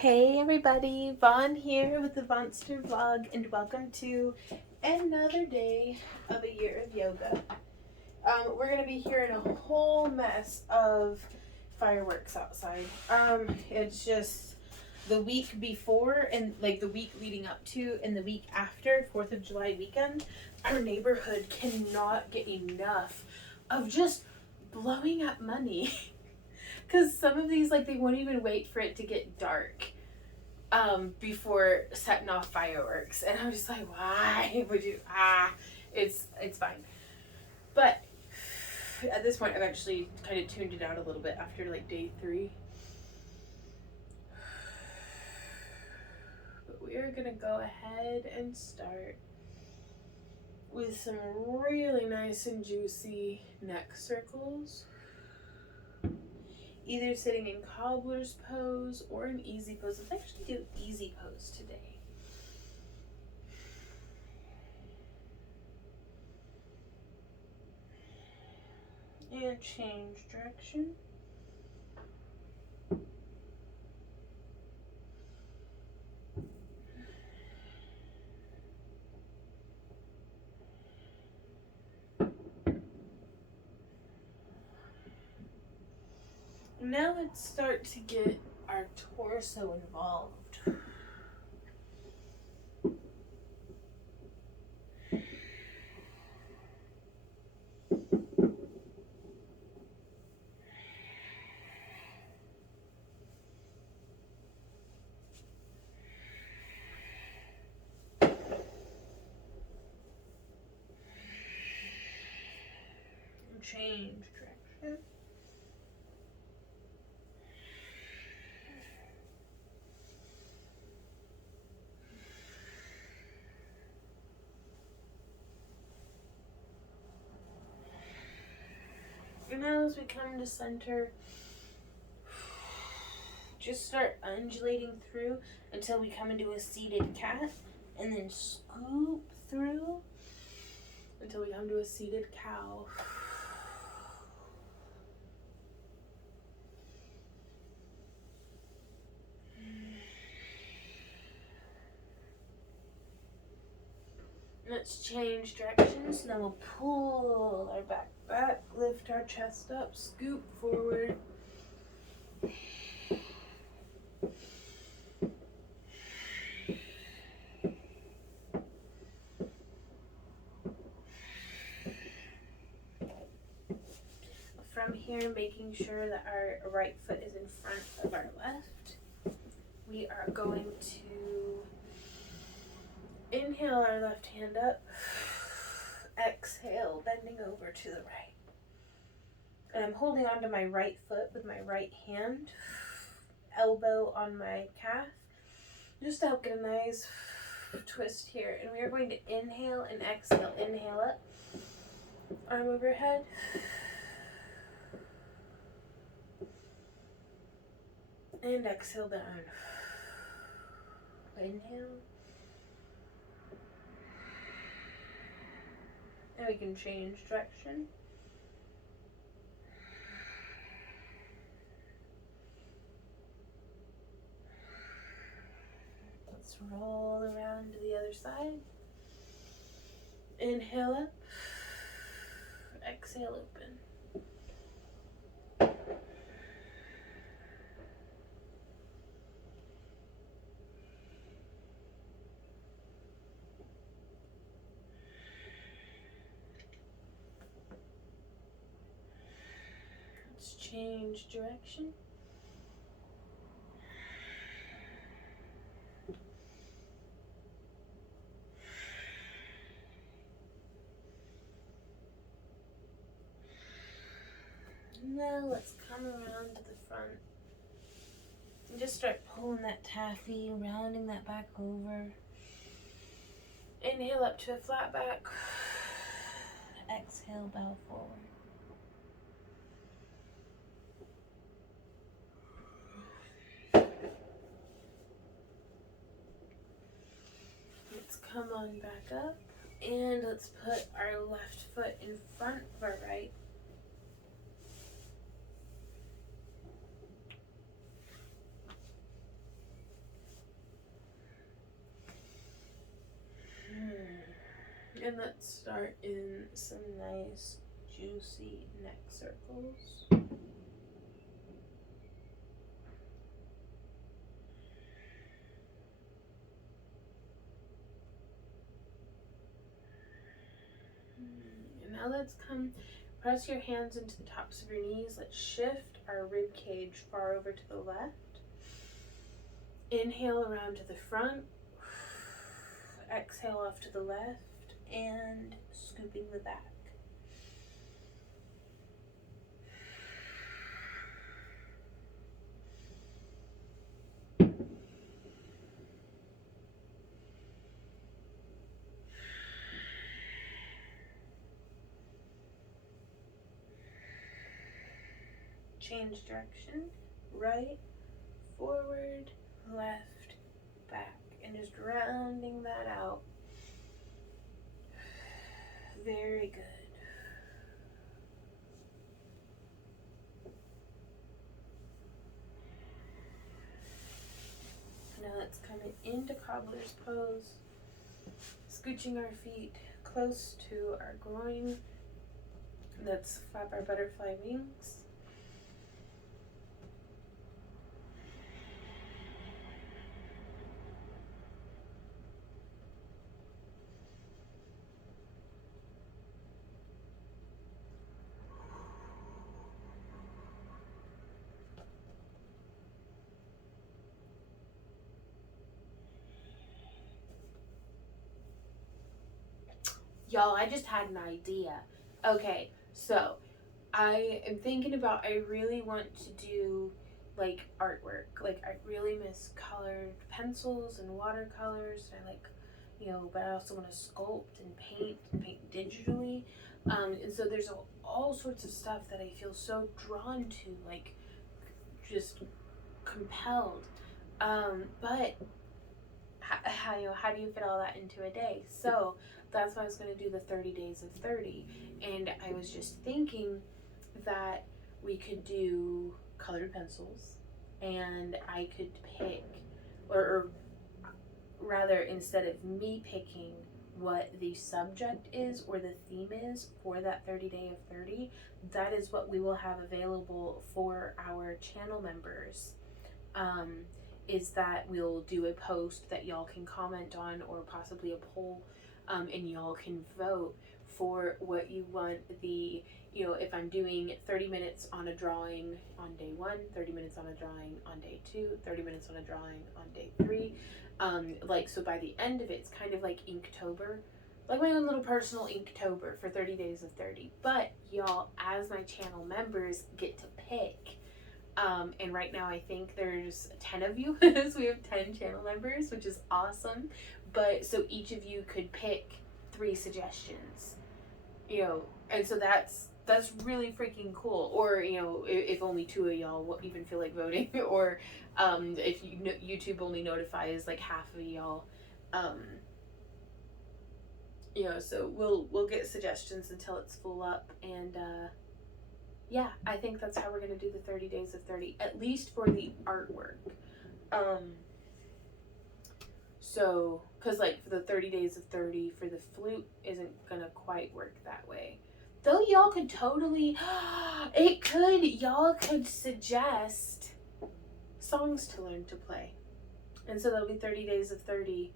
Hey everybody, Vaughn here with the Vonster vlog, and welcome to another day of a year of yoga. We're going to be hearing a whole mess of fireworks outside. It's just the week before and like the week leading up to and the week after 4th of July weekend, our neighborhood cannot get enough of just blowing up money. Because some of these, like, they won't even wait for it to get dark before setting off fireworks. And I'm just like, why would you? It's fine. But at this point, I've actually kind of tuned it out a little bit after, like, day 3. But we are going to go ahead and start with some really nice and juicy neck circles. Either sitting in cobbler's pose or an easy pose. Let's actually do easy pose today. And change direction. Now let's start to get our torso involved. And change direction. And now as we come to center, just start undulating through until we come into a seated calf, and then scoop through until we come to a seated cow. Let's change directions. Now we'll pull our back, lift our chest up, scoop forward. From here, making sure that our right foot is in front of our left, we are going to inhale our left hand up, exhale, bending over to the right. And I'm holding onto my right foot with my right hand, elbow on my calf, just to help get a nice twist here. And we are going to inhale and exhale. Inhale up, arm overhead. And exhale down. Inhale. And we can change direction. Let's roll around to the other side. Inhale up. Exhale open. Let's change direction. Now let's come around to the front and just start pulling that taffy, rounding that back over. Inhale up to a flat back. Exhale, bow forward. Let's come on back up and let's put our left foot in front of our right. And let's start in some nice juicy neck circles. And now let's press your hands into the tops of your knees. Let's shift our rib cage far over to the left. Inhale around to the front. Exhale off to the left and scooping the back. Change direction, right, forward, left, back, and just rounding that out. Very good. Now let's come into cobbler's pose, scooching our feet close to our groin. Let's flap our butterfly wings. Y'all, I just had an idea. Okay, so I am thinking about, I really want to do like artwork. Like, I really miss colored pencils and watercolors. And I like, but I also want to sculpt and paint digitally. And so there's all sorts of stuff that I feel so drawn to, like just compelled. But how do you fit all that into a day? So that's why I was going to do the 30 days of 30. And I was just thinking that we could do colored pencils, and I could pick, or rather, instead of me picking what the subject is or the theme is for that 30 day of 30, that is what we will have available for our channel members. Is that we'll do a post that y'all can comment on, or possibly a poll, and y'all can vote for what you want the, if I'm doing 30 minutes on a drawing on day 1, 30 minutes on a drawing on day 2, 30 minutes on a drawing on day 3. So by the end of it, it's kind of like Inktober, like my own little personal Inktober for 30 days of 30. But y'all, as my channel members, get to pick. And right now I think there's 10 of you, so we have 10 channel members, which is awesome. But so each of you could pick 3 suggestions, and so that's really freaking cool. Or if only 2 of y'all will even feel like voting, or if YouTube only notifies like half of y'all, so we'll get suggestions until it's full up. And yeah, I think that's how we're going to do the 30 days of 30, at least for the artwork. So, because like for the 30 days of 30 for the flute isn't going to quite work that way. Though y'all could totally, y'all could suggest songs to learn to play. And so there'll be 30 days of 30.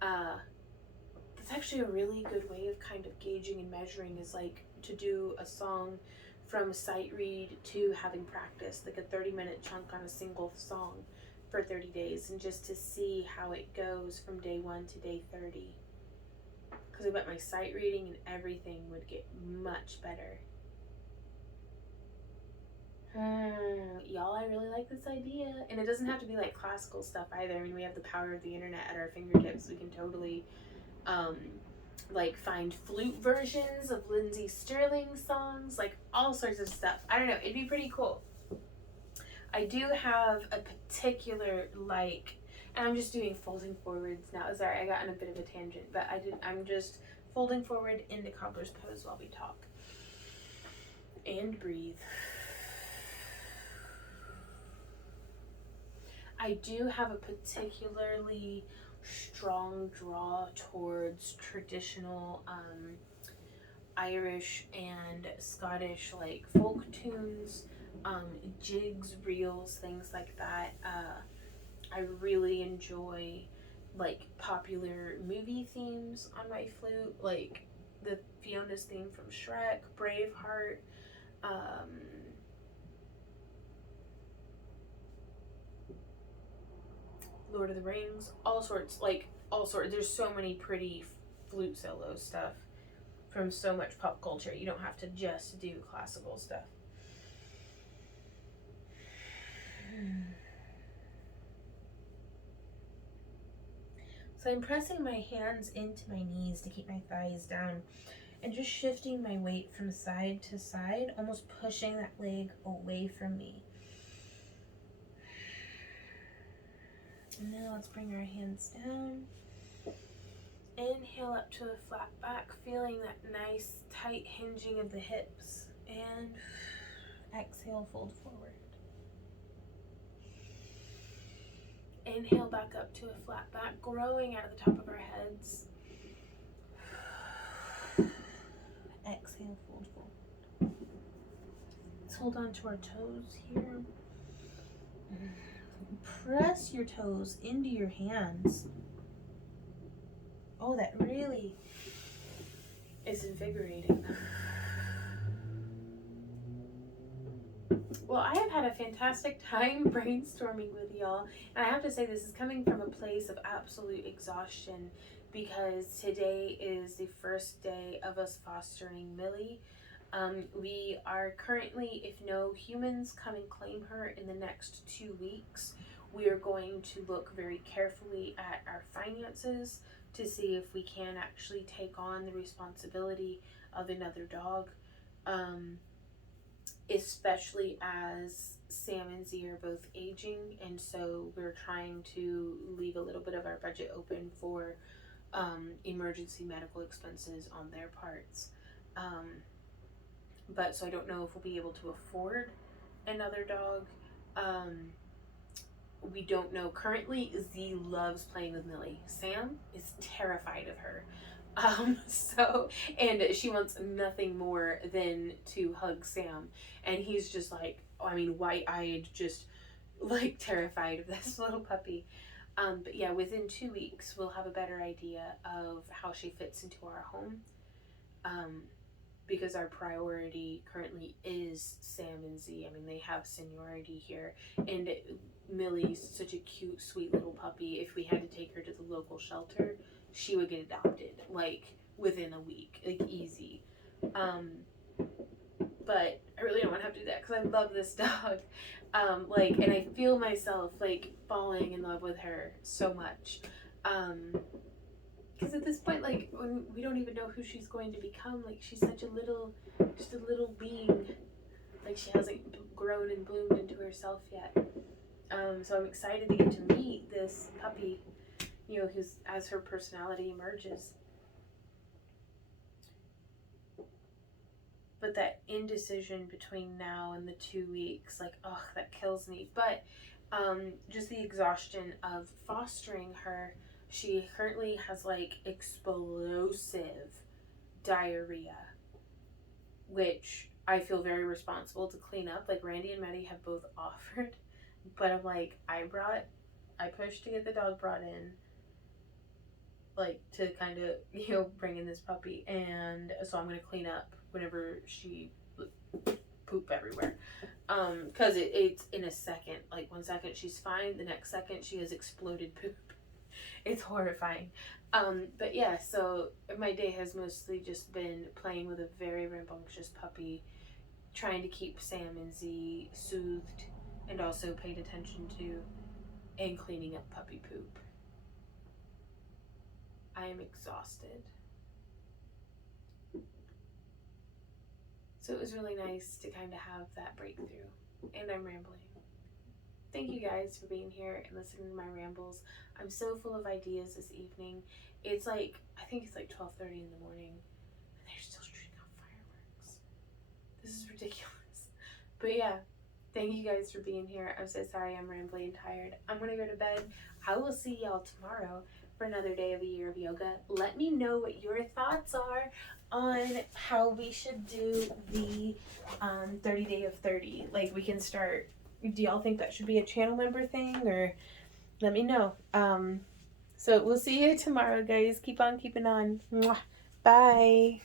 That's actually a really good way of kind of gauging and measuring, is like to do a song from sight read to having practice, like a 30-minute chunk on a single song for 30 days, and just to see how it goes from day 1 to day 30. Because I bet my sight reading and everything would get much better. Y'all, I really like this idea. And it doesn't have to be like classical stuff either. I mean, we have the power of the internet at our fingertips. We can totally like find flute versions of Lindsey Sterling songs, like all sorts of stuff. I don't know, it'd be pretty cool. I do have a particular and I'm just doing folding forwards now. Sorry, I got on a bit of a tangent, but I'm just folding forward into cobbler's pose while we talk. And breathe. I do have a particularly strong draw towards traditional Irish and Scottish like folk tunes, jigs, reels, things like that. I really enjoy like popular movie themes on my flute, like the Fiona's theme from Shrek, Braveheart, um, Lord of the Rings, all sorts, like all sorts. There's so many pretty flute solo stuff from so much pop culture. You don't have to just do classical stuff. So I'm pressing my hands into my knees to keep my thighs down and just shifting my weight from side to side, almost pushing that leg away from me. And now let's bring our hands down. Inhale up to a flat back, feeling that nice tight hinging of the hips. And exhale, fold forward. Inhale back up to a flat back, growing out of the top of our heads. Exhale, fold forward. Let's hold on to our toes here. Press your toes into your hands. Oh, that really is invigorating. Well, I have had a fantastic time brainstorming with y'all, and I have to say this is coming from a place of absolute exhaustion because today is the first day of us fostering Millie. We are currently, if no humans come and claim her in the next 2 weeks, we are going to look very carefully at our finances to see if we can actually take on the responsibility of another dog. Especially as Sam and Z are both aging, and so we're trying to leave a little bit of our budget open for emergency medical expenses on their parts. But so I don't know if we'll be able to afford another dog. We don't know. Currently, Z loves playing with Millie. Sam is terrified of her. And she wants nothing more than to hug Sam. And he's just like, wide-eyed, just like terrified of this little puppy. But yeah, within 2 weeks, we'll have a better idea of how she fits into our home. Because our priority currently is Sam and Z. I mean, they have seniority here. And Millie's such a cute, sweet little puppy. If we had to take her to the local shelter, she would get adopted, like, within a week. Like, easy. But I really don't want to have to do that because I love this dog. And I feel myself, like, falling in love with her so much. Because at this point, like, when we don't even know who she's going to become. Like, she's such just a little being. Like, she hasn't grown and bloomed into herself yet. So I'm excited to get to meet this puppy, who's as her personality emerges. But that indecision between now and the 2 weeks, like, that kills me. But just the exhaustion of fostering her. She currently has, like, explosive diarrhea, which I feel very responsible to clean up. Like, Randy and Maddie have both offered, but I'm like, I pushed to get the dog brought in, like, to kind of, bring in this puppy, and so I'm going to clean up whenever she poop everywhere. Because it's in a second. Like, 1 second she's fine, the next second she has exploded poop. It's horrifying. But yeah, so my day has mostly just been playing with a very rambunctious puppy, trying to keep Sam and Z soothed, and also paid attention to, and cleaning up puppy poop. I am exhausted. So it was really nice to kind of have that breakthrough. And I'm rambling. Thank you guys for being here and listening to my rambles. I'm so full of ideas this evening. It's like, I think it's like 12:30 in the morning, and they're still shooting off fireworks. This is ridiculous. But yeah, thank you guys for being here. I'm so sorry I'm rambling and tired. I'm gonna go to bed. I will see y'all tomorrow for another day of a year of yoga. Let me know what your thoughts are on how we should do the 30 day of 30. Like, we can start. Do y'all think that should be a channel member thing, or let me know. So we'll see you tomorrow, guys. Keep on keeping on. Mwah. Bye.